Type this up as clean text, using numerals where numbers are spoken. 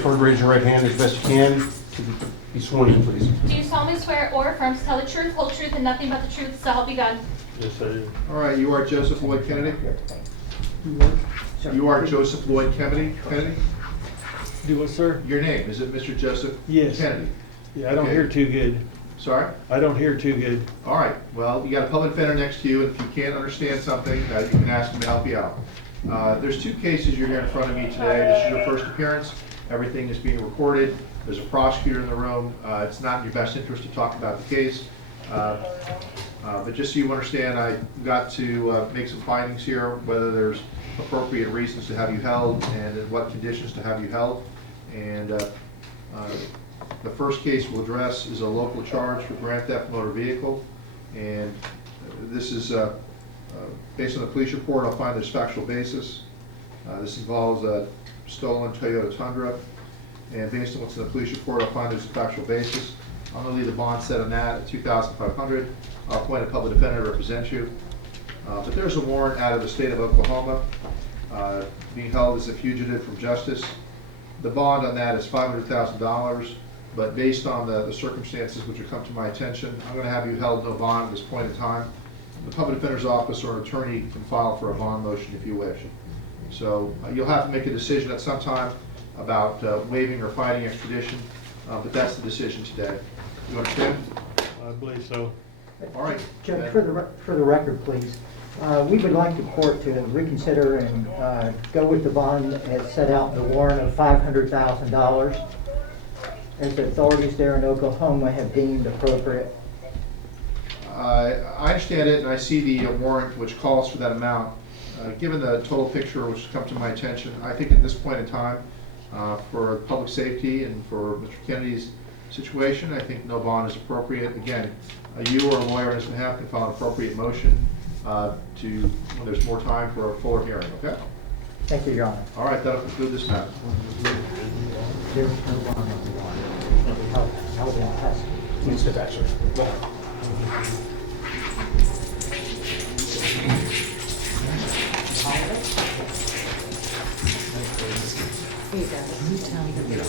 forward, raise your right hand as best you can to be sworn in, please. Do you solemnly swear or affirm to tell the truth, whole truth, and nothing but the truth, so help you God? Yes, I do. All right, you are Joseph Lloyd Kennedy? You are Joseph Lloyd Kennedy? Do what, sir? Your name, is it Mr. Joseph Yes. Kennedy? Yeah, I don't Okay. hear too good. Sorry? I don't hear too good. All right, well, you got a public defender next to you, and if you can't understand something, you can ask him to help you out. There's two cases you're here in front of me today. This is your first appearance. Everything is being recorded. There's a prosecutor in the room. It's not in your best interest to talk about the case. But just so you understand, I got to make some findings here, whether there's appropriate reasons to have you held and in what conditions to have you held. And the first case we'll address is a local charge for grand theft motor vehicle. And this is based on the police report. I'll find there's factual basis. This involves a stolen Toyota Tundra. And based on what's in the police report, I'll find there's a factual basis. I'm going to leave the bond set on that at $2,500. I'll appoint a public defender to represent you. But there's a warrant out of the state of Oklahoma being held as a fugitive from justice. The bond on that is $500,000, but based on the circumstances which have come to my attention, I'm going to have you held no bond at this point in time. The public defender's office or an attorney can file for a bond motion if you wish. So you'll have to make a decision at some time about waiving or fighting extradition, but that's the decision today. You understand? I believe so. All right. Judge, for the record, please, we would like the court to reconsider and go with the bond as set out in the warrant of $500,000, as the authorities there in Oklahoma have deemed appropriate. I understand it, and I see the warrant which calls for that amount. Given the total picture which has come to my attention, I think at this point in time, for public safety and for Mr. Kennedy's situation, I think no bond is appropriate. Again, you or a lawyer on his behalf can file an appropriate motion when there's more time for a fuller hearing, okay? Thank you, Your Honor. All right, that'll conclude this matter. There is no bond on the warrant. Held in custody. Please sit back, sir.